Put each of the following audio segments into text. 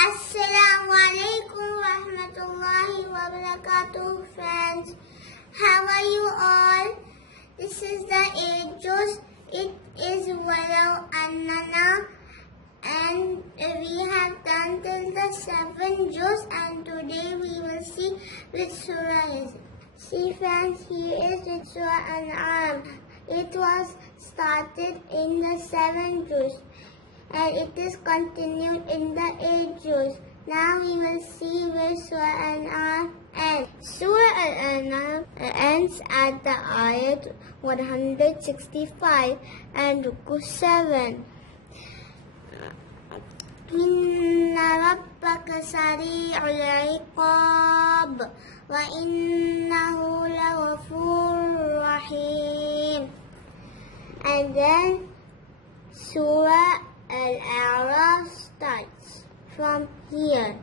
Assalamu alaikum warahmatullahi wabarakatuh, friends. How are you all? This is the 8th juz. It is Lau Annana, and we have done till the 7th juz, and today we will see which surah is it. See friends, here is with Surah An'am. It was started in the 7th juz, and it is continued in the 8th juz. Now we will see where Surah An'am ends. Surah Al-An'am ends at the ayat 165 and ruku 7. Inna rabbaka sari'ul iqab wa innahu laghafurur rahim. And then Surah Al-A'raf starts from here,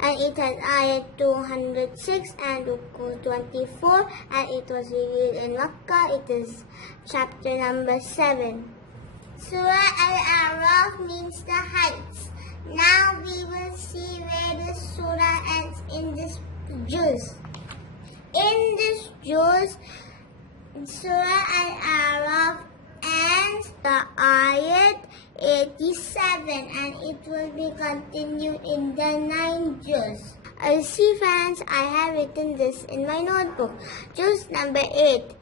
and it has ayat 206 and ruku 24, and it was revealed in Makkah. It is chapter number 7. Surah Al-A'raf means the heights. Now we will see where this surah ends in this juz. In this juz, Surah Al-A'raf ends the ayat 87, and it will be continued in the 9th juz. See friends, I have written this in my notebook. Juz number 8.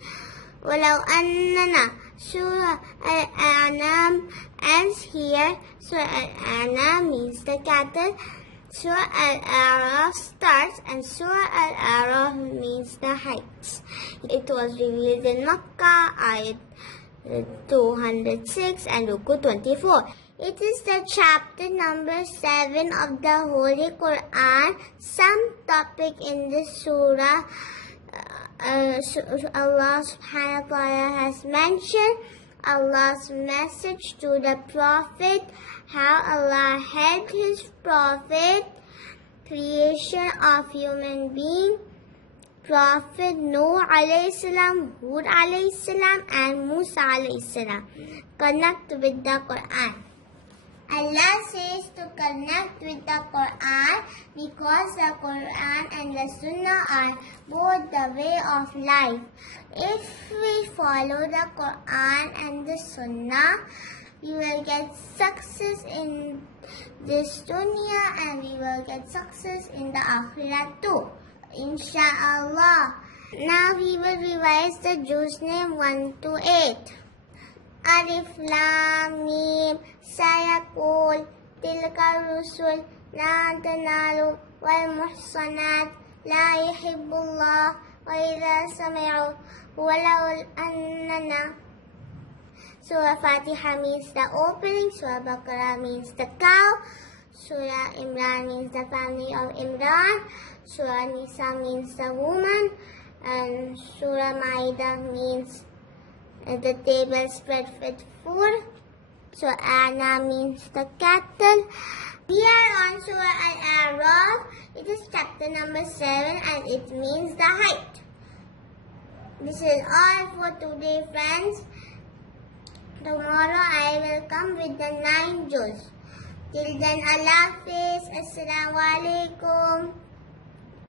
Lau Annana. Surah Al-An'am ends here. Surah Al-An'am means the cattle. Surah Al-A'raf starts, and Surah Al-A'raf means the heights. It was revealed in Makkah, ayat 206 and ruku 24. It is the chapter number 7 of the Holy Quran. Some topic in this surah Allah subhanahu wa ta'ala has mentioned Allah's message to the Prophet, how Allah helped his Prophet, creation of human being, Prophet Noor alayhi salam, Hud alayhi salam, and Musa alayhi salam. Connect with the Quran. Allah says to connect with the Quran because the Quran and the Sunnah are both the way of life. If we follow the Quran and the Sunnah, we will get success in this dunya, and we will get success in the akhirah too, inshallah. Now we will revise the juz name 1 to 8. Alif, laam, meem, sayaqul, tilka rusul, la tanalu, wal muhsanat, la yuhibbullah, wa idha sami'u, Lau Annana. Surah Fatiha means the opening, Surah Baqarah means the cow, Surah Imran means the family of Imran, Surah Nisa means the woman, and Surah Maida means the table spread with food. Surah Anna means the cattle. We are on Surah Al-A'raf. It is chapter number 7, and it means the height. This is all for today, friends. Tomorrow I will come with the 9th juz. Till then, Allah Hafiz. Assalamu alaikum.